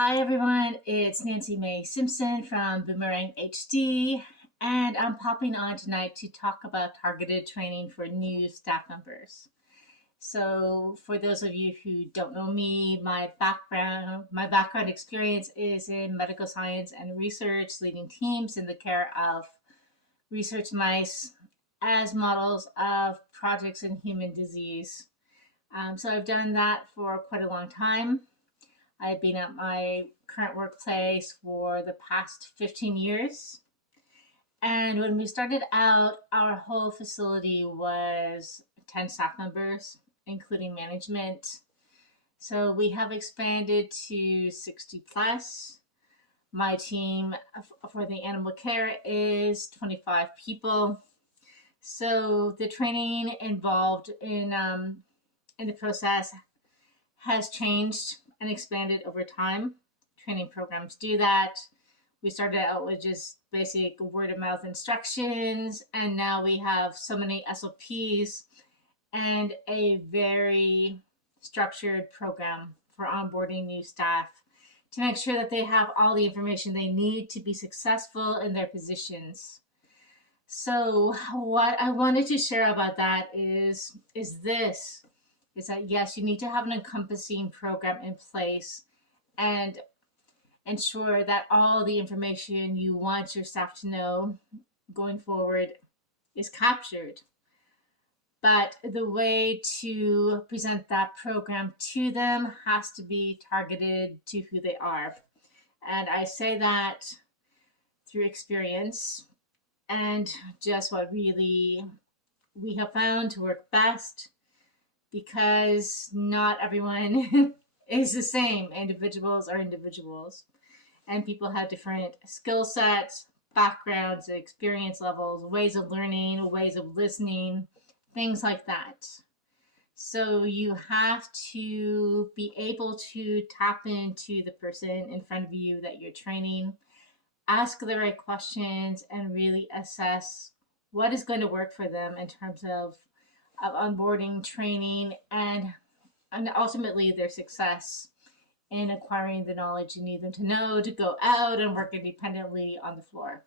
Hi everyone, it's Nancy Mae Simpson from Boomerang HD, and I'm popping on tonight to talk about targeted training for new staff members. So, for those of you who don't know me, my background experience is in medical science and research, leading teams in the care of research mice as models of projects in human disease. So, I've done that for quite a long time. I've been at my current workplace for the past 15 years. And when we started out, our whole facility was 10 staff members, including management. So we have expanded to 60 plus. My team for the animal care is 25 people. So the training involved in the process has changed and expanded over time. Training programs do that. We started out with just basic word of mouth instructions, and now we have so many SOPs and a very structured program for onboarding new staff to make sure that they have all the information they need to be successful in their positions. So what I wanted to share about that is that yes, you need to have an encompassing program in place and ensure that all the information you want your staff to know going forward is captured. But the way to present that program to them has to be targeted to who they are. And I say that through experience and just what really we have found to work best, because not everyone is the same. Individuals are individuals, and people have different skill sets, backgrounds, experience levels, ways of learning, ways of listening, things like that. So you have to be able to tap into the person in front of you that you're training, ask the right questions, and really assess what is going to work for them in terms of onboarding, training, and ultimately their success in acquiring the knowledge you need them to know to go out and work independently on the floor.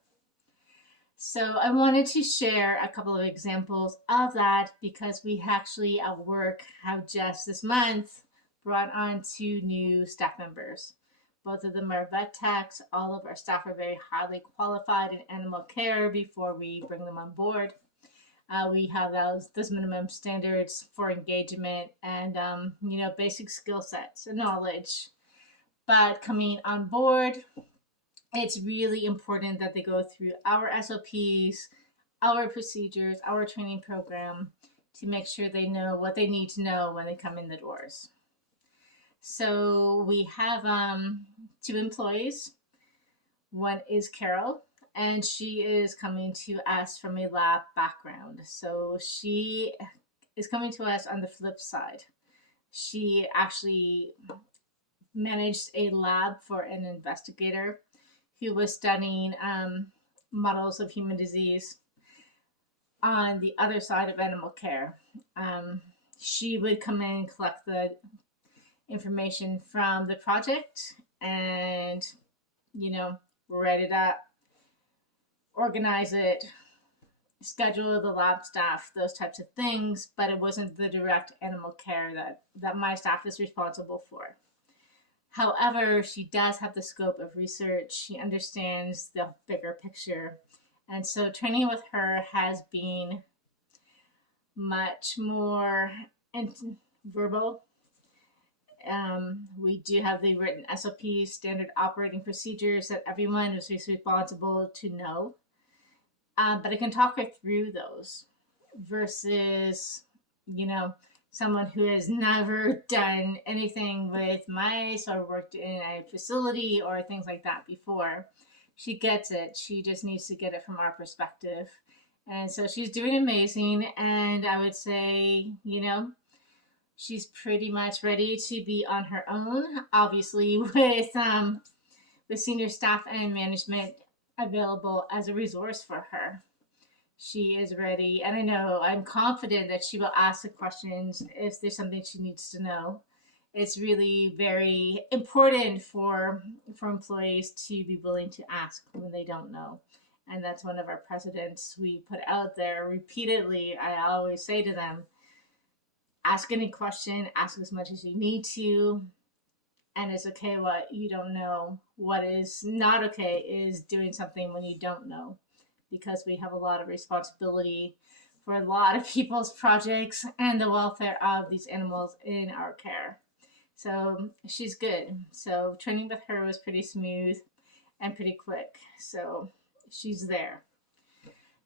So I wanted to share a couple of examples of that because we actually at work have just this month brought on 2 new staff members. Both of them are vet techs. All of our staff are very highly qualified in animal care before we bring them on board. We have those minimum standards for engagement and basic skill sets and knowledge. But coming on board, it's really important that they go through our SOPs, our procedures, our training program to make sure they know what they need to know when they come in the doors. So we have 2 employees. One is Carol, and she is coming to us from a lab background. So she is coming to us on the flip side. She actually managed a lab for an investigator who was studying models of human disease on the other side of animal care. She would come in and collect the information from the project and, write it up, organize it, schedule the lab staff, those types of things, but it wasn't the direct animal care that my staff is responsible for. However, she does have the scope of research. She understands the bigger picture. And so training with her has been much more verbal. We do have the written SOPs, standard operating procedures that everyone is responsible to know. But I can talk her through those versus, someone who has never done anything with mice or worked in a facility or things like that before. She gets it. She just needs to get it from our perspective. And so she's doing amazing. And I would say, she's pretty much ready to be on her own, obviously with senior staff and management available as a resource for her. She is ready, and I'm confident that she will ask the questions if there's something she needs to know. it's really very important for employees to be willing to ask when they don't know. And that's one of our precedents we put out there repeatedly. I always say to them, ask any question, ask as much as you need to, and it's okay what you don't know. What is not okay is doing something when you don't know, because we have a lot of responsibility for a lot of people's projects and the welfare of these animals in our care. So she's good. So training with her was pretty smooth and pretty quick. So she's there.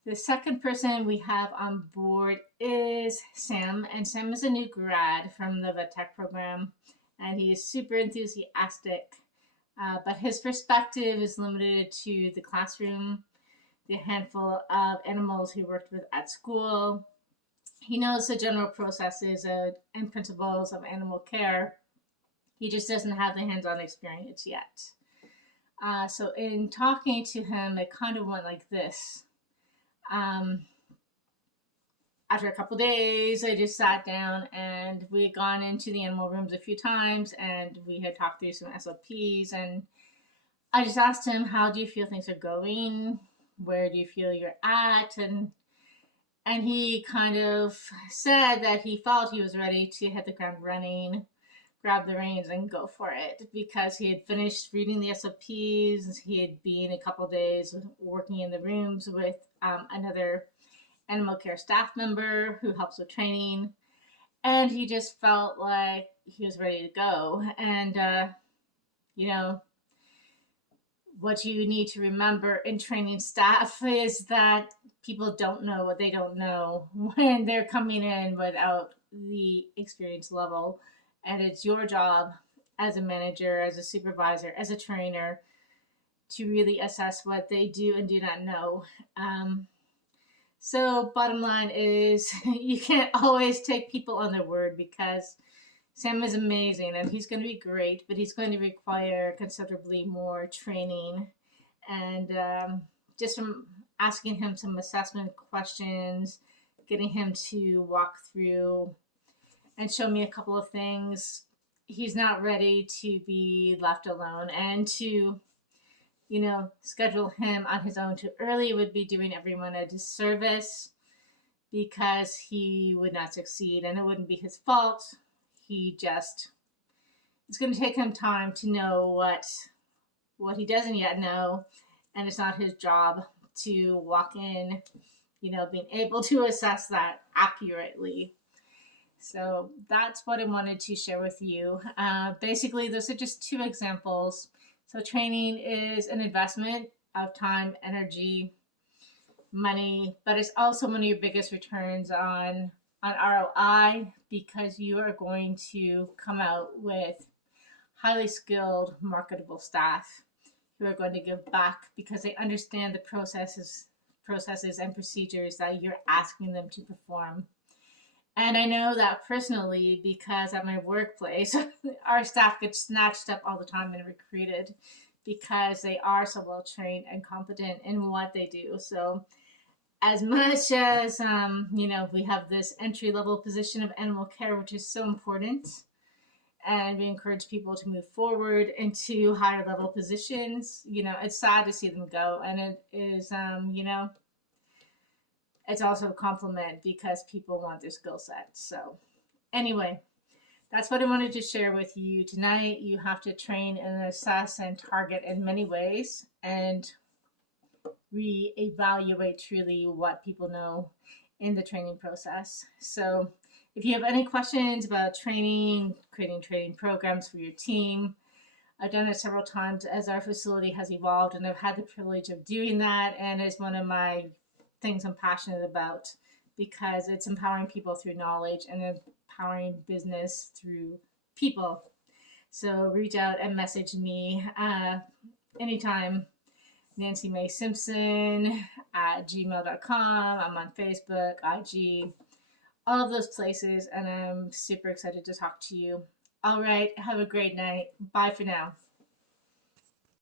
The second person we have on board is Sam, and Sam is a new grad from the vet tech program, and he is super enthusiastic. But his perspective is limited to the classroom, the handful of animals he worked with at school. He knows the general processes and principles of animal care. He just doesn't have the hands-on experience yet. So in talking to him, it kind of went like this. After a couple days, I just sat down and we had gone into the animal rooms a few times and we had talked through some SOPs, and I just asked him, how do you feel things are going? Where do you feel you're at? And he kind of said that he felt he was ready to hit the ground running, grab the reins and go for it, because he had finished reading the SOPs. He had been a couple days working in the rooms with another animal care staff member who helps with training, and he just felt like he was ready to go. And you know, what you need to remember in training staff is that people don't know what they don't know when they're coming in without the experience level. And it's your job as a manager, as a supervisor, as a trainer, to really assess what they do and do not know. So bottom line is, you can't always take people on their word, because Sam is amazing and he's going to be great, but he's going to require considerably more training. And just from asking him some assessment questions, getting him to walk through and show me a couple of things, he's not ready to be left alone. And to, schedule him on his own too early would be doing everyone a disservice, because he would not succeed, and it wouldn't be his fault. It's going to take him time to know what he doesn't yet know, and it's not his job to walk in, being able to assess that accurately. So that's what I wanted to share with you. Basically, those are just two examples. So training is an investment of time, energy, money, but it's also one of your biggest returns on ROI, because you are going to come out with highly skilled, marketable staff who are going to give back because they understand the processes and procedures that you're asking them to perform. And I know that personally, because at my workplace, our staff gets snatched up all the time and recruited, because they are so well trained and competent in what they do. So as much as, we have this entry level position of animal care, which is so important, and we encourage people to move forward into higher level positions, it's sad to see them go. And it is, it's also a compliment, because people want their skill set. So anyway, that's what I wanted to share with you tonight. You have to train and assess and target in many ways, and reevaluate truly what people know in the training process. So if you have any questions about training, creating training programs for your team, I've done it several times as our facility has evolved, and I've had the privilege of doing that, and it's one of my things I'm passionate about, because it's empowering people through knowledge and empowering business through people. So reach out and message me anytime. Nancy May Simpson at gmail.com. I'm on Facebook, IG, all of those places, and I'm super excited to talk to you. All right, have a great night. Bye for now.